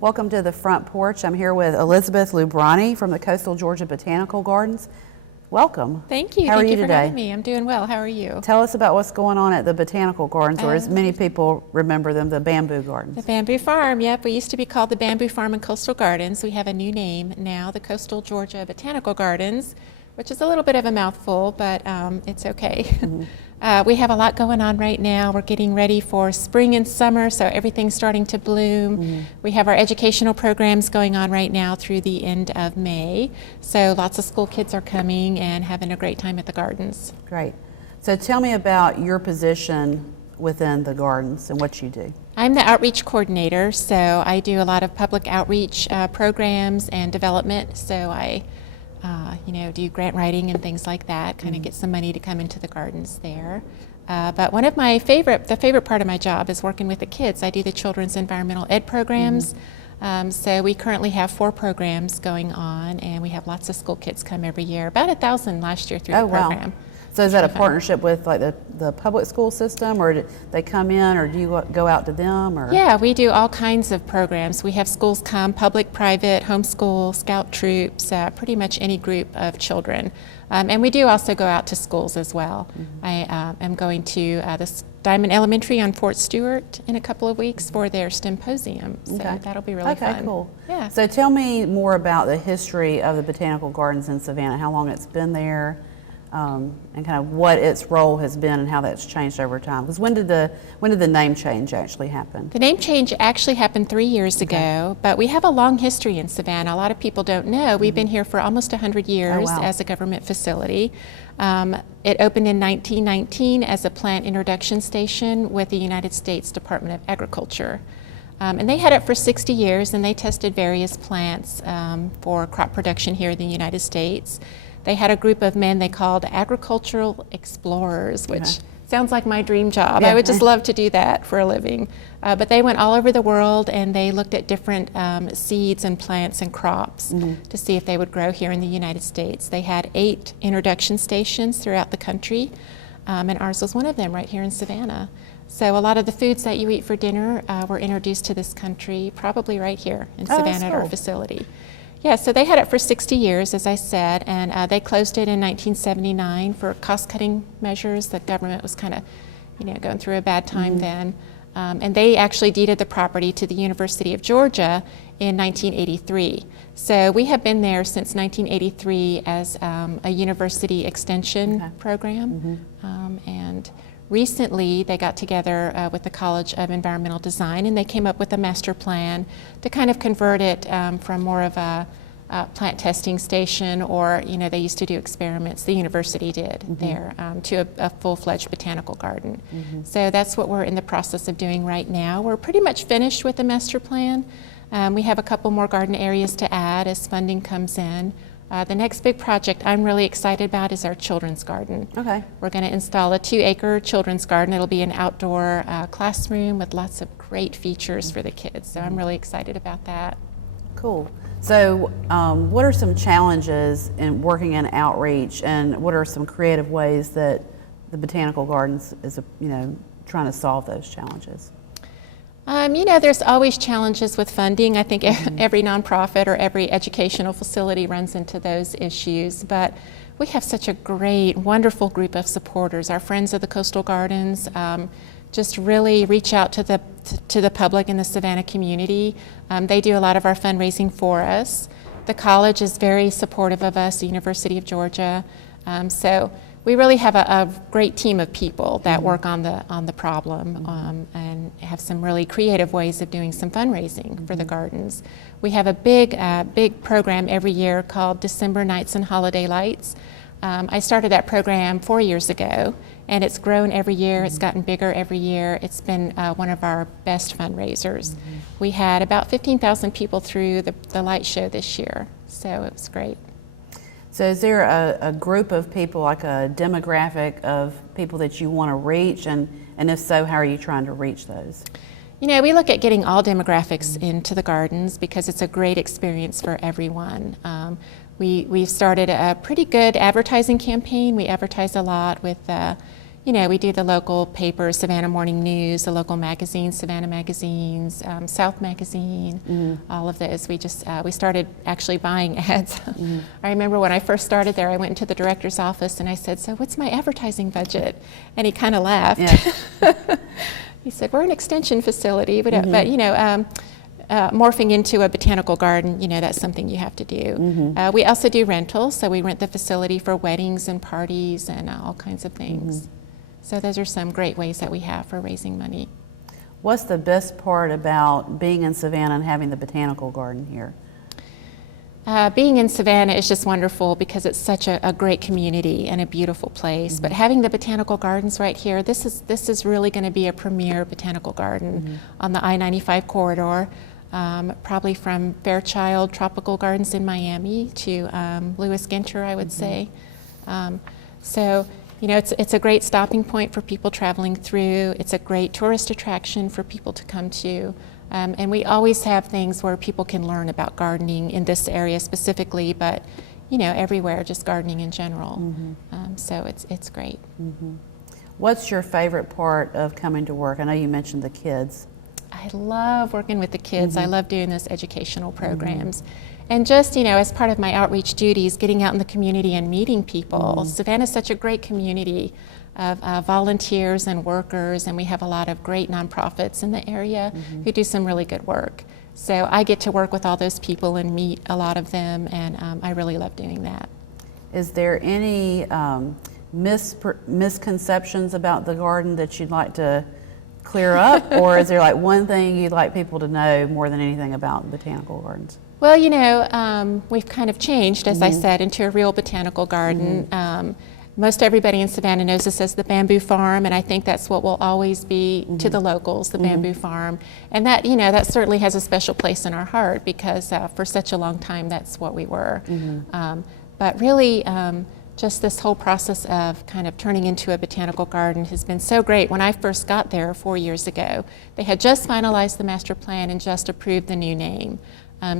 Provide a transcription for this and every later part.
Welcome to the front porch. I'm here with Elizabeth Zubrani from the Coastal Georgia Botanical Gardens. Welcome. Thank you. How are you for today? having me. I'm doing well. How are you? Tell us about what's going on at the Botanical Gardens, or as many people remember them, the Bamboo Gardens. The Bamboo Farm, yep. We used to be called the Bamboo Farm and Coastal Gardens. We have a new name now, the Coastal Georgia Botanical Gardens, which is a little bit of a mouthful, but it's okay. Mm-hmm. We have a lot going on right now. We're getting ready for spring and summer, so everything's starting to bloom. Mm-hmm. We have our educational programs going on right now through the end of May. So lots of school kids are coming and having a great time at the gardens. Great. So tell me about your position within the gardens and what you do. I'm the outreach coordinator, so I do a lot of public outreach programs and development. So I do grant writing and things like that, kind of get some money to come into the gardens there. But one of the favorite part of my job is working with the kids. I do the children's environmental ed programs. So we currently have 4 programs going on, and we have lots of school kids come every year, about 1,000 last year through the program. Wow. So is that a partnership with like the public school system, or do they come in, or do you go out to them? Or? Yeah, we do all kinds of programs. We have schools come, public, private, homeschool, scout troops, pretty much any group of children. And we do also go out to schools as well. Mm-hmm. I am going to the Diamond Elementary on Fort Stewart in a couple of weeks for their symposium. So that'll be really fun. Okay, cool. Yeah. So tell me more about the history of the Botanical Gardens in Savannah, how long it's been there, and kind of what its role has been and how that's changed over time. Because when did the name change actually happen? The name change actually happened 3 years ago, but we have a long history in Savannah. A lot of people don't know. We've been here for almost 100 years as a government facility. It opened in 1919 as a plant introduction station with the United States Department of Agriculture. And they had it for 60 years, and they tested various plants for crop production here in the United States. They had a group of men they called agricultural explorers, which sounds like my dream job. I would just love to do that for a living. But they went all over the world, and they looked at different seeds and plants and crops to see if they would grow here in the United States. They had 8 introduction stations throughout the country, and ours was one of them right here in Savannah. So a lot of the foods that you eat for dinner were introduced to this country probably right here in Savannah at our facility. Yeah, so they had it for 60 years, as I said, and they closed it in 1979 for cost-cutting measures. The government was kind of, going through a bad time then. And they actually deeded the property to the University of Georgia in 1983. So we have been there since 1983 as a university extension program. And recently, they got together with the College of Environmental Design, and they came up with a master plan to kind of convert it from more of a plant testing station, or they used to do experiments, the university did there, to a full-fledged botanical garden. So that's what we're in the process of doing right now. We're pretty much finished with the master plan. We have a couple more garden areas to add as funding comes in. The next big project I'm really excited about is our children's garden. Okay. We're going to install a 2-acre children's garden. It'll be an outdoor classroom with lots of great features for the kids. So I'm really excited about that. Cool. So what are some challenges in working in outreach, and what are some creative ways that the Botanical Gardens is, trying to solve those challenges? There's always challenges with funding. I think every nonprofit or every educational facility runs into those issues, but we have such a great, wonderful group of supporters. Our friends of the Coastal Gardens just really reach out to the public in the Savannah community. They do a lot of our fundraising for us. The college is very supportive of us, the University of Georgia. So we really have a great team of people that work on the problem and have some really creative ways of doing some fundraising for the gardens. We have a big program every year called December Nights and Holiday Lights. I started that program 4 years ago, and it's grown every year. It's gotten bigger every year. It's been one of our best fundraisers. We had about 15,000 people through the light show this year, so it was great. So is there a group of people, like a demographic of people that you want to reach, and if so, how are you trying to reach those? We look at getting all demographics into the gardens because it's a great experience for everyone. We've started a pretty good advertising campaign. We advertise a lot with we do the local paper, Savannah Morning News, the local magazines, Savannah Magazines, South Magazine, all of those. We started actually buying ads. I remember when I first started there, I went into the director's office and I said, "So what's my advertising budget?" And he kind of laughed. Yeah. He said, "We're an extension facility, but morphing into a botanical garden, that's something you have to do." We also do rentals, so we rent the facility for weddings and parties and all kinds of things. So those are some great ways that we have for raising money. What's the best part about being in Savannah and having the botanical garden here? Being in Savannah is just wonderful because it's such a great community and a beautiful place. But having the botanical gardens right here, this is really going to be a premier botanical garden on the I-95 corridor. Probably from Fairchild Tropical Gardens in Miami to Lewis Ginter, I would say. So, it's a great stopping point for people traveling through. It's a great tourist attraction for people to come to. And we always have things where people can learn about gardening in this area specifically, but everywhere, just gardening in general. So it's great. What's your favorite part of coming to work? I know you mentioned the kids. I love working with the kids. I love doing those educational programs. And just, as part of my outreach duties, getting out in the community and meeting people. Savannah's such a great community of volunteers and workers, and we have a lot of great nonprofits in the area who do some really good work. So I get to work with all those people and meet a lot of them, and I really love doing that. Is there any misconceptions about the garden that you'd like to clear up, or is there like one thing you'd like people to know more than anything about botanical gardens? Well, we've kind of changed, as I said, into a real botanical garden. Most everybody in Savannah knows this as the Bamboo Farm, and I think that's what will always be to the locals, the Bamboo Farm. And that, that certainly has a special place in our heart because for such a long time, that's what we were. But really, just this whole process of kind of turning into a botanical garden has been so great. When I first got there 4 years ago, they had just finalized the master plan and just approved the new name.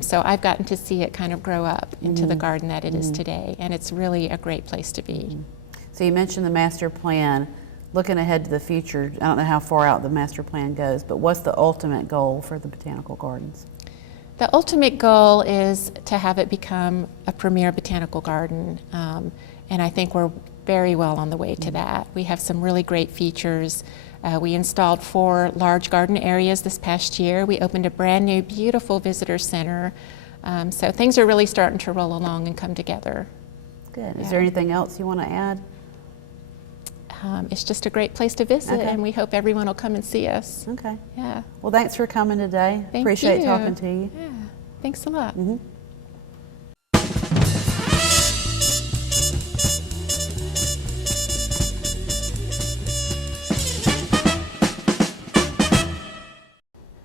So I've gotten to see it kind of grow up into the garden that it is today, and it's really a great place to be. So you mentioned the master plan. Looking ahead to the future, I don't know how far out the master plan goes, but what's the ultimate goal for the botanical gardens? The ultimate goal is to have it become a premier botanical garden, and I think we're very well on the way to that. We have some really great features. We installed 4 large garden areas this past year. We opened a brand new, beautiful visitor center. So things are really starting to roll along and come together. Good. Is there anything else you want to add? It's just a great place to visit, and we hope everyone will come and see us. Okay. Yeah. Well, thanks for coming today. Thank Appreciate you. talking to you. Yeah. Thanks a lot.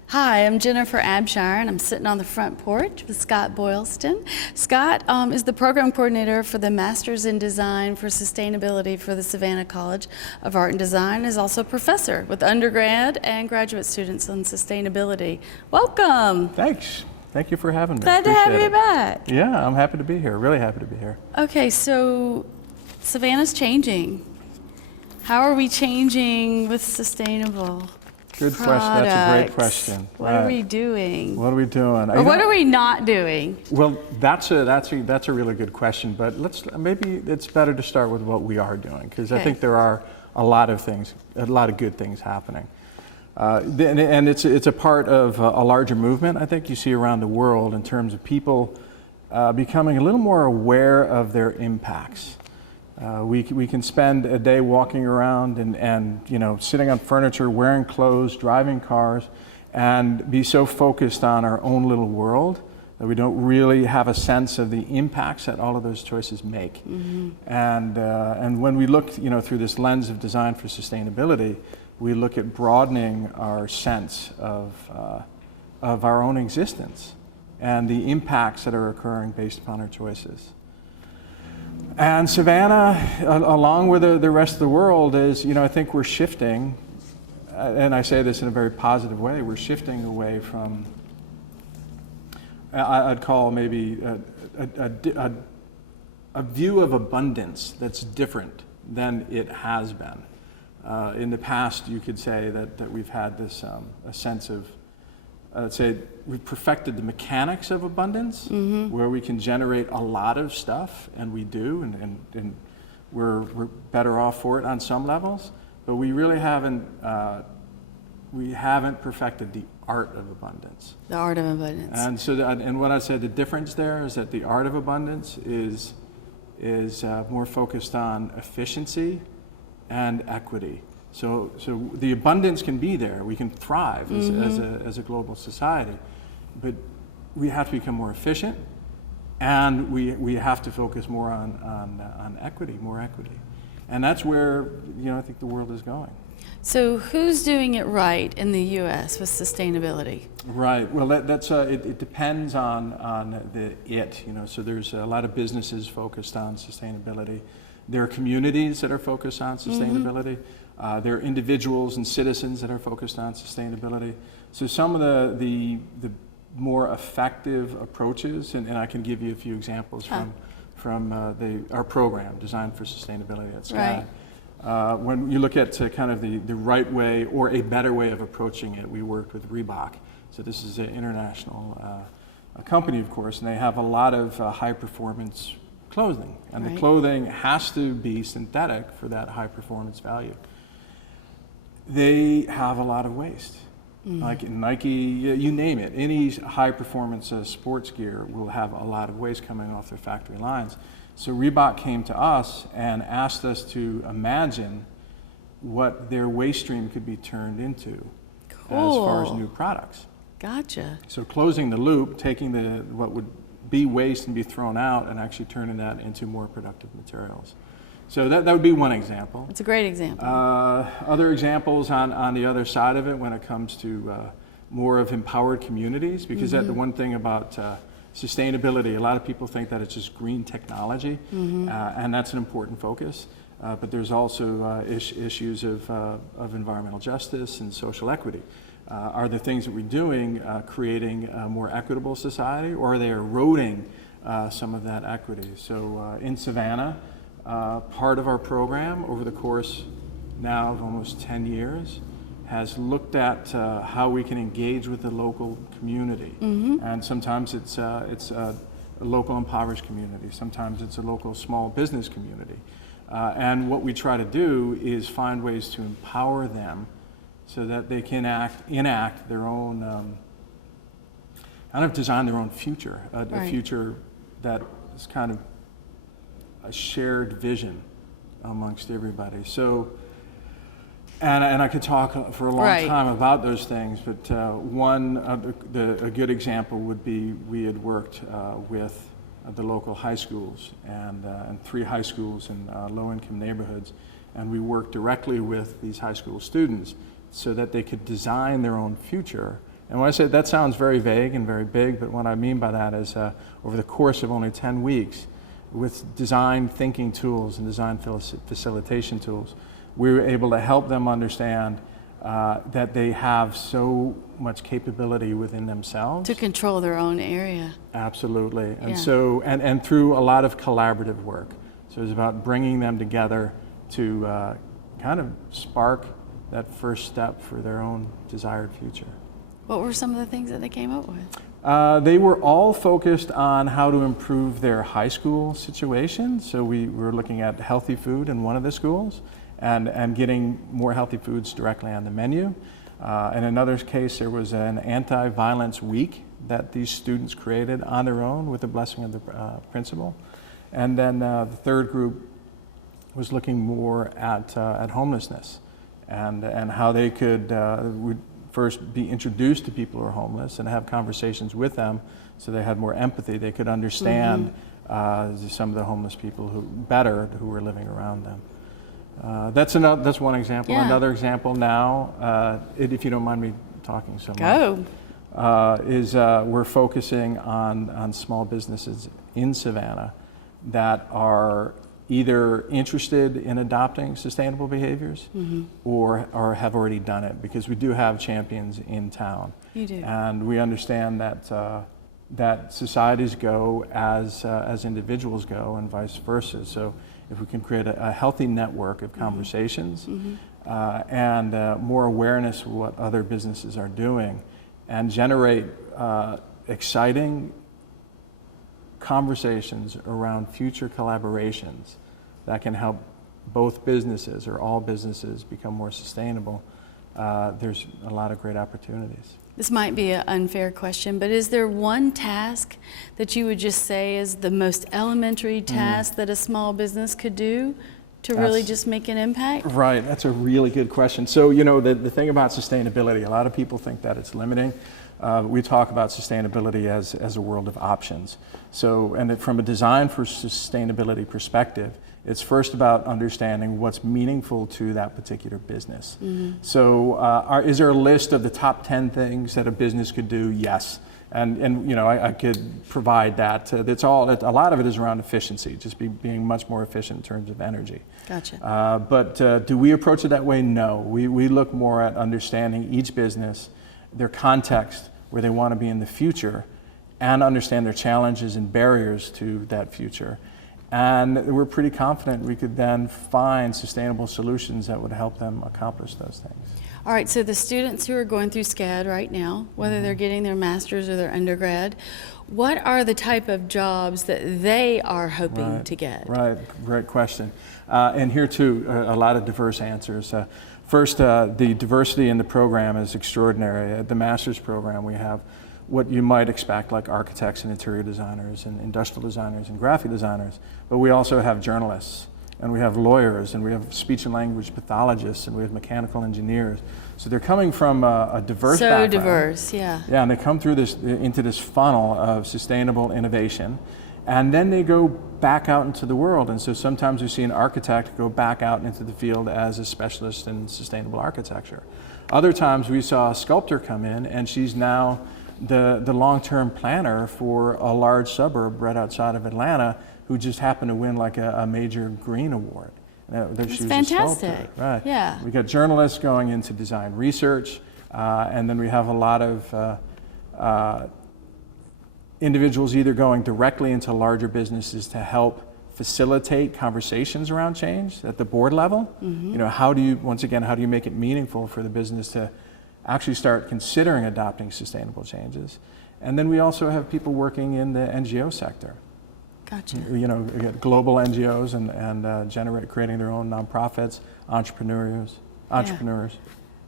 Hi, I'm Jennifer Abshire, and I'm sitting on the front porch with Scott Boylston. Scott is the program coordinator for the Masters in Design for Sustainability for the Savannah College of Art and Design, and is also a professor with undergrad and graduate students on sustainability. Welcome. Thanks. Thank you for having me. Glad to have Appreciate you back. Yeah, I'm happy to be here. Really happy to be here. Okay, so Savannah's changing. How are we changing with sustainable Good products? question. That's a great question. What are we doing? What are we doing? Or what are we not doing? Well, that's a really good question. But maybe it's better to start with what we are doing, because I think there are a lot of good things happening. And it's a part of a larger movement, I think, you see around the world in terms of people becoming a little more aware of their impacts. We can spend a day walking around and sitting on furniture, wearing clothes, driving cars, and be so focused on our own little world that we don't really have a sense of the impacts that all of those choices make. And when we look through this lens of design for sustainability, we look at broadening our sense of our own existence and the impacts that are occurring based upon our choices. And Savannah, along with the rest of the world, is, I think we're shifting, and I say this in a very positive way, we're shifting away from, I'd call maybe a view of abundance that's different than it has been. In the past, you could say that we've had this a sense of, let's say, we've perfected the mechanics of abundance, where we can generate a lot of stuff, and we do, and we're better off for it on some levels, but we really haven't perfected the art of abundance. The art of abundance. And so, and what I said, the difference there is that the art of abundance is more focused on efficiency and equity. So the abundance can be there. We can thrive as a global society, but we have to become more efficient, and we have to focus more on equity, more equity, and that's where I think the world is going. So who's doing it right in the U.S. with sustainability? Right. Well, that's it depends on the it. So there's a lot of businesses focused on sustainability. There are communities that are focused on sustainability. There are individuals and citizens that are focused on sustainability. So some of the more effective approaches, and I can give you a few examples from our program, Designed for Sustainability at Sky. Right. When you look at kind of the right way or a better way of approaching it, we worked with Reebok. So this is an international company, of course, and they have a lot of high performance clothing, and the clothing has to be synthetic for that high performance value. They have a lot of waste. Like Nike, you name it, any high performance sports gear will have a lot of waste coming off their factory lines. So Reebok came to us and asked us to imagine what their waste stream could be turned into as far as new products. Gotcha. So closing the loop, taking what would be waste and be thrown out and actually turning that into more productive materials. So that would be one example. It's a great example. Other examples on the other side of it when it comes to more of empowered communities, because that's the one thing about sustainability. A lot of people think that it's just green technology, and that's an important focus. But there's also issues of environmental justice and social equity. Are the things that we're doing creating a more equitable society, or are they eroding some of that equity? So in Savannah, part of our program over the course now of almost 10 years has looked at how we can engage with the local community. And sometimes it's a local impoverished community, sometimes it's a local small business community. And what we try to do is find ways to empower them so that they can enact their own, kind of design their own future, a future that is kind of a shared vision amongst everybody. So, and I could talk for a long time about those things, but a good example would be we had worked with the local high schools and 3 high schools in low-income neighborhoods, and we worked directly with these high school students so that they could design their own future. And when I say that sounds very vague and very big, but what I mean by that is over the course of only 10 weeks, with design thinking tools and design facilitation tools, we were able to help them understand that they have so much capability within themselves. To control their own area. Absolutely. And so, and through a lot of collaborative work. So it's about bringing them together to kind of spark that first step for their own desired future. What were some of the things that they came up with? They were all focused on how to improve their high school situation. So we were looking at healthy food in one of the schools and getting more healthy foods directly on the menu. In another case, there was an anti-violence week that these students created on their own with the blessing of the principal. And then the third group was looking more at homelessness and how they could would first be introduced to people who are homeless and have conversations with them so they had more empathy. They could understand some of the homeless people who were living around them. That's one example. Yeah. Another example now, if you don't mind me talking so much, is we're focusing on small businesses in Savannah that are either interested in adopting sustainable behaviors or have already done it, because we do have champions in town. You do. And we understand that that societies go as individuals go and vice versa. So if we can create a healthy network of conversations and more awareness of what other businesses are doing, and generate exciting conversations around future collaborations that can help both businesses or all businesses become more sustainable, there's a lot of great opportunities. This might be an unfair question, but is there one task that you would just say is the most elementary task that a small business could do to really just make an impact? Right, that's a really good question. So, you know, the thing about sustainability, a lot of people think that it's limiting. We talk about sustainability as a world of options. So, and from a design for sustainability perspective, it's first about understanding what's meaningful to that particular business. So is there a list of the top 10 things that a business could do? Yes. And you know, I could provide that. A lot of it is around efficiency, just being much more efficient in terms of energy. Gotcha. But do we approach it that way? No. We look more at understanding each business, their context, where they want to be in the future, and understand their challenges and barriers to that future. And we're pretty confident we could then find sustainable solutions that would help them accomplish those things. All right, so the students who are going through SCAD right now, whether they're getting their master's or their undergrad, what are the type of jobs that they are hoping to get? Right, great question. And here too, a lot of diverse answers. First, the diversity in the program is extraordinary. At the master's program, we have what you might expect, like architects and interior designers and industrial designers and graphic designers, but we also have journalists, and we have lawyers, and we have speech and language pathologists, and we have mechanical engineers. So they're coming from a diverse background. So diverse, yeah. Yeah, and they come through into this funnel of sustainable innovation, and then they go back out into the world. And so sometimes we see an architect go back out into the field as a specialist in sustainable architecture. Other times we saw a sculptor come in, and she's now the long-term planner for a large suburb right outside of Atlanta, who just happened to win like a major green award. That's fantastic. Right. Yeah. We got journalists going into design research, and then we have a lot of individuals either going directly into larger businesses to help facilitate conversations around change at the board level. You know, how do you make it meaningful for the business to actually start considering adopting sustainable changes? And then we also have people working in the NGO sector. Gotcha. You know, we get global NGOs and creating their own nonprofits, entrepreneurs.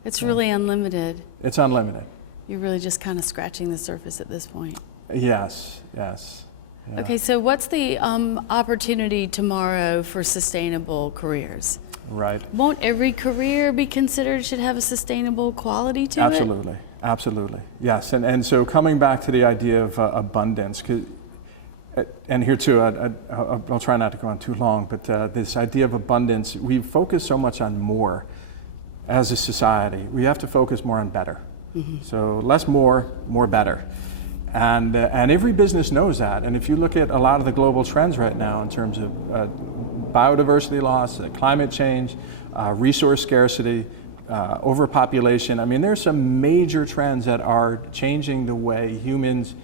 It's really unlimited. It's unlimited. You're really just kind of scratching the surface at this point. Yes, yes. Yeah. Okay, so what's the opportunity tomorrow for sustainable careers? Right. Won't every career be considered should have a sustainable quality to it? Absolutely, absolutely. Yes, and so coming back to the idea of abundance, and here too, I'll try not to go on too long, but this idea of abundance, we focus so much on more as a society. We have to focus more on better. So less more better. And every business knows that. And if you look at a lot of the global trends right now in terms of biodiversity loss, climate change, resource scarcity, overpopulation, I mean, there's some major trends that are changing the way humans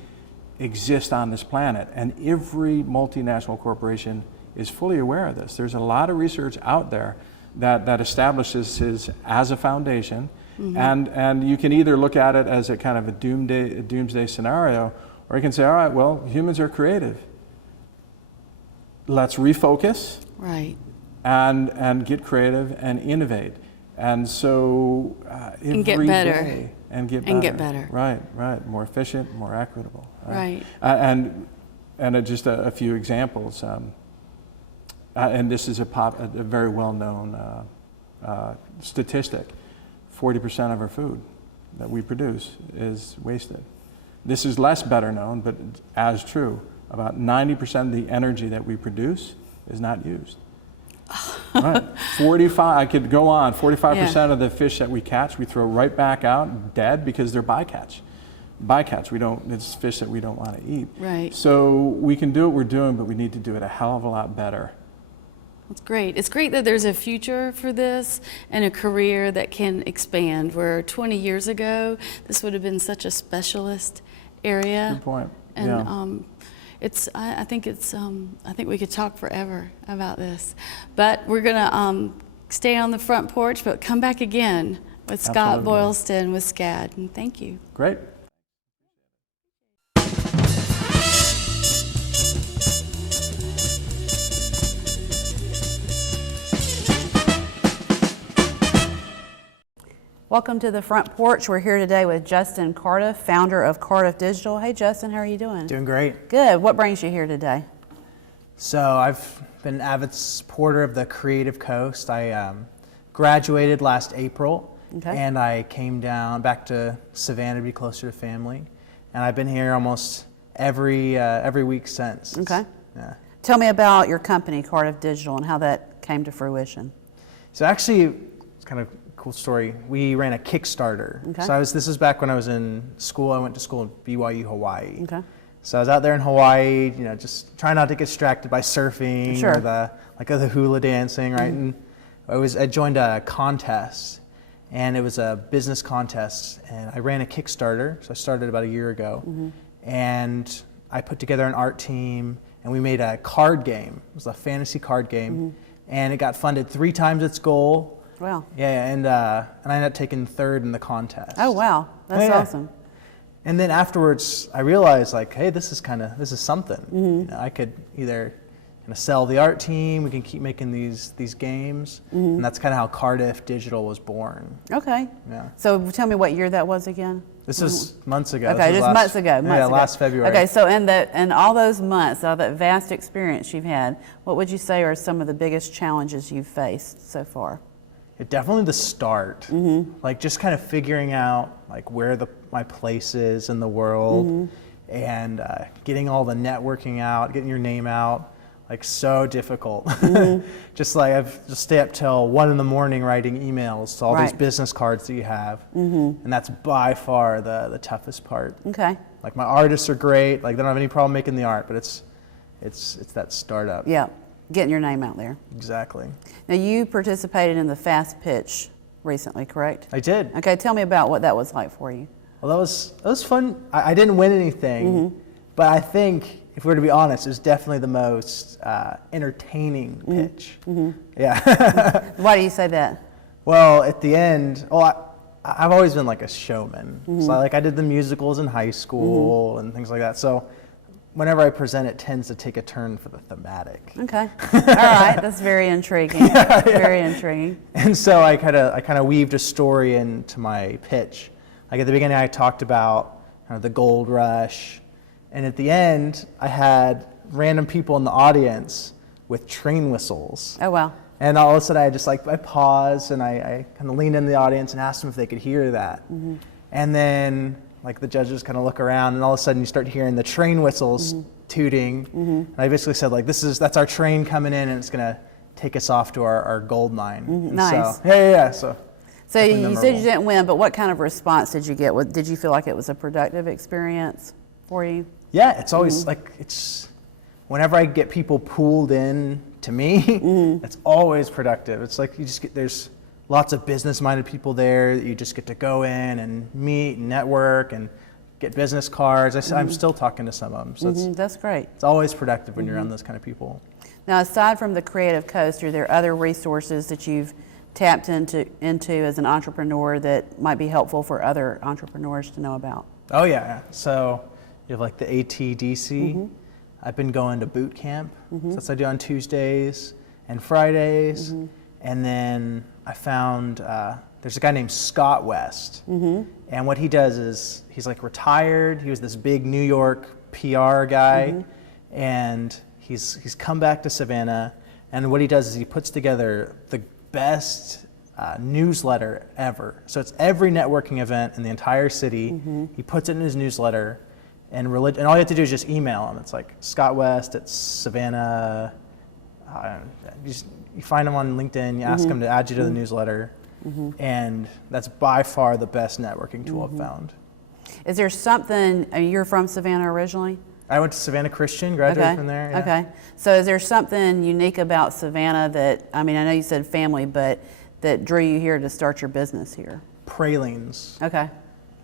exist on this planet. And every multinational corporation is fully aware of this. There's a lot of research out there that establishes this as a foundation. And you can either look at it as a kind of a doomsday scenario, or you can say, all right, well, humans are creative. Let's refocus, right, and get creative and innovate. And so and get better. Day, and get better. Right. More efficient, more equitable. Right. And just a few examples. And this is a very well-known statistic. 40% of our food that we produce is wasted. This is less better known, but as true. About 90% of the energy that we produce is not used. Right. 45, I could go on, 45% of the fish that we catch, we throw right back out dead because they're bycatch. It's fish that we don't want to eat. Right. So we can do what we're doing, but we need to do it a hell of a lot better. That's great. It's great that there's a future for this and a career that can expand, where 20 years ago, this would have been such a specialist area. Good point. And I think we could talk forever about this, but we're gonna stay on the front porch, but come back again with Scott Absolutely. Boylston with SCAD. And thank you. Great. Welcome to the front porch. We're here today with Justin Cardiff, founder of Cardiff Digital. Hey, Justin, how are you doing? Doing great. Good. What brings you here today? So I've been an avid supporter of the Creative Coast. I graduated last April, Okay. and I came down back to Savannah to be closer to family. And I've been here almost every week since. Okay. Yeah. Tell me about your company, Cardiff Digital, and how that came to fruition. So actually, it's kind of a cool story. We ran a Kickstarter. Okay. So this is back when I was in school. I went to school in BYU, Hawaii. Okay. So I was out there in Hawaii, just trying not to get distracted by surfing Sure. or the hula dancing, right? And I joined a contest, and it was a business contest, and I ran a Kickstarter. So I started about a year ago, and I put together an art team, and we made a card game. It was a fantasy card game, and it got funded 3 times its goal. Wow. Yeah, and I ended up taking 3rd in the contest. Oh, wow. That's Yeah. awesome. And then afterwards, I realized, like, hey, this is something. I could either sell the art team, we can keep making these games, and that's kind of how Cardiff Digital was born. Okay. Yeah. So tell me what year that was again? This was months ago. Okay, This was just months ago. Yeah, last February. Okay, so in all those months, all that vast experience you've had, what would you say are some of the biggest challenges you've faced so far? Definitely the start, like just kind of figuring out like where my place is in the world, and getting all the networking out, getting your name out, like so difficult. Just like I've just stay up till 1 a.m. writing emails to all these Right. business cards that you have, and that's by far the toughest part. Okay. Like my artists are great, like they don't have any problem making the art, but it's that startup. Yeah, getting your name out there. Exactly. Now, you participated in the Fast Pitch recently, correct? I did. Okay, tell me about what that was like for you. Well, that was fun. I didn't win anything, but I think if we were to be honest, it was definitely the most entertaining pitch. Yeah. Why do you say that? Well, at the end, I've always been like a showman. So I did the musicals in high school and things like that. So whenever I present, it tends to take a turn for the thematic. Okay. All right, that's very intriguing. Very intriguing. And so I kind of weaved a story into my pitch. Like at the beginning, I talked about the gold rush, and at the end, I had random people in the audience with train whistles. Oh, wow. And all of a sudden, I paused and I kind of leaned in the audience and asked them if they could hear that. And then the judges kind of look around, and all of a sudden, you start hearing the train whistles tooting. And I basically said that's our train coming in, and it's gonna take us off to our gold mine. And Nice. So, yeah. So you said memorable. you didn't win, but what kind of response did you get? Did you feel like it was a productive experience for you? Yeah, it's always it's whenever I get people pulled in to me, it's always productive. It's like there's lots of business-minded people there that you just get to go in and meet and network and get business cards. I'm still talking to some of them, so That's great. it's always productive when you're around those kind of people. Now, aside from the Creative Coast, are there other resources that you've tapped into as an entrepreneur that might be helpful for other entrepreneurs to know about? Oh yeah, so you have the ATDC. I've been going to boot camp. So that's what I do on Tuesdays and Fridays. And then I found there's a guy named Scott West. And what he does is he's retired. He was this big New York PR guy. And he's come back to Savannah. And what he does is he puts together the best newsletter ever. So it's every networking event in the entire city. He puts it in his newsletter. And all you have to do is just email him. It's Scott West at Savannah. You find him on LinkedIn, you ask him to add you to the newsletter, and that's by far the best networking tool I've found. Is there something, you're from Savannah originally? I went to Savannah Christian, graduated from there. Yeah. Okay. So is there something unique about Savannah that, I know you said family, but that drew you here to start your business here? Pralines. Okay.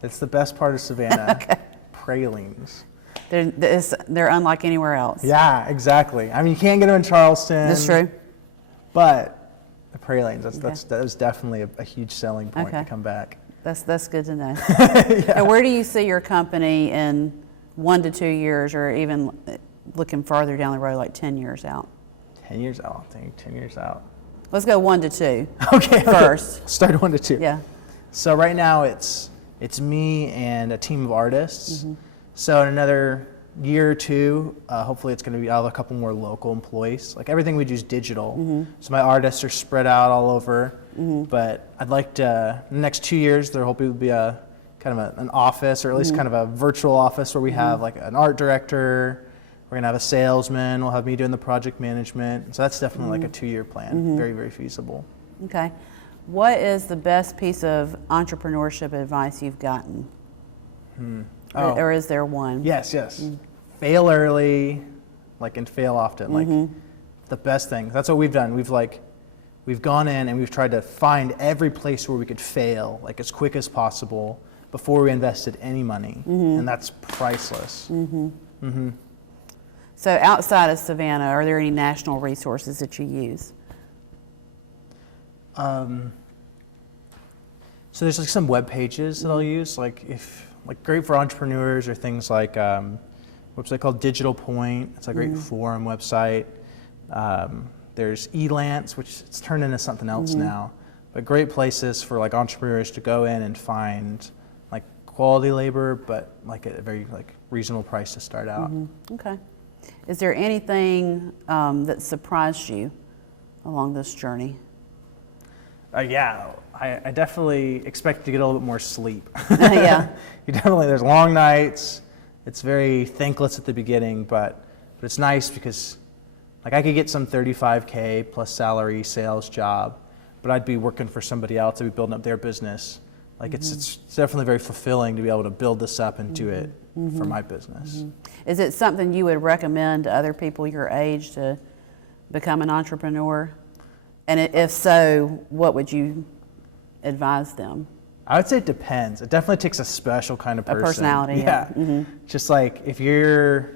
It's the best part of Savannah. Okay. Pralines. They're unlike anywhere else. Yeah, exactly. You can't get them in Charleston. That's true. But The pralines, that was definitely a huge selling point to come back. That's good to know. So where do you see your company in 1 to 2 years, or even looking farther down the road, like 10 years out? 10 years out, I think 10 years out. Let's go 1 to 2. Okay. First. Start 1 to 2. Yeah. So right now it's me and a team of artists. So in another year or two, hopefully it's going to be, I'll have a couple more local employees. Like everything we do is digital. So my artists are spread out all over. But I'd like to, in the next 2 years, there hopefully will be a kind of an office, or at least kind of a virtual office where we have like an art director. We're going to have a salesman. We'll have me doing the project management. So that's definitely like a 2-year plan. Very, very feasible. Okay. What is the best piece of entrepreneurship advice you've gotten? Or is there one? Yes. Fail early, and fail often. Like the best thing. That's what we've done. We've gone in and we've tried to find every place where we could fail, like as quick as possible, before we invested any money, and that's priceless. So outside of Savannah, are there any national resources that you use? So there's some web pages that I'll use, great for entrepreneurs, or things like website called Digital Point. It's a great forum website. There's Elance, which it's turned into something else now, but great places for entrepreneurs to go in and find quality labor, but at a very reasonable price to start out. Okay. Is there anything that surprised you along this journey? Yeah, I definitely expected to get a little bit more sleep. Yeah. There's long nights. It's very thankless at the beginning, but it's nice because I could get some 35K plus salary sales job, but I'd be working for somebody else. I'd be building up their business. It's definitely very fulfilling to be able to build this up and do it for my business. Is it something you would recommend to other people your age to become an entrepreneur? And if so, what would you advise them? I would say it depends. It definitely takes a special kind of person. A personality, yeah. Just if you're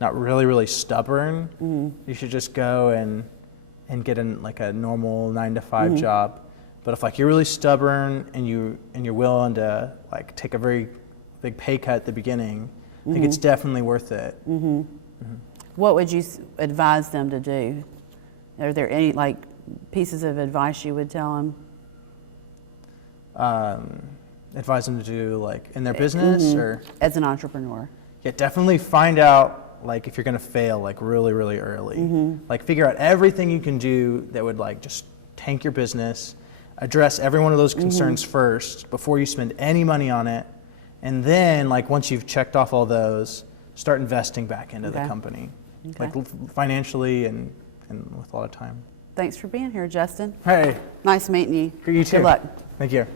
not really, really stubborn, you should just go and get in a normal 9-to-5 job. But if you're really stubborn and you're willing to take a very big pay cut at the beginning, I think it's definitely worth it. What would you advise them to do? Are there any pieces of advice you would tell them? Advise them to do in their business or as an entrepreneur? Yeah, definitely find out if you're going to fail really, really early. Figure out everything you can do that would just tank your business. Address every one of those concerns first before you spend any money on it, and then once you've checked off all those, start investing back into the company, financially and with a lot of time. Thanks for being here, Justin. Hey. Nice meeting you. You too. Good luck. Thank you.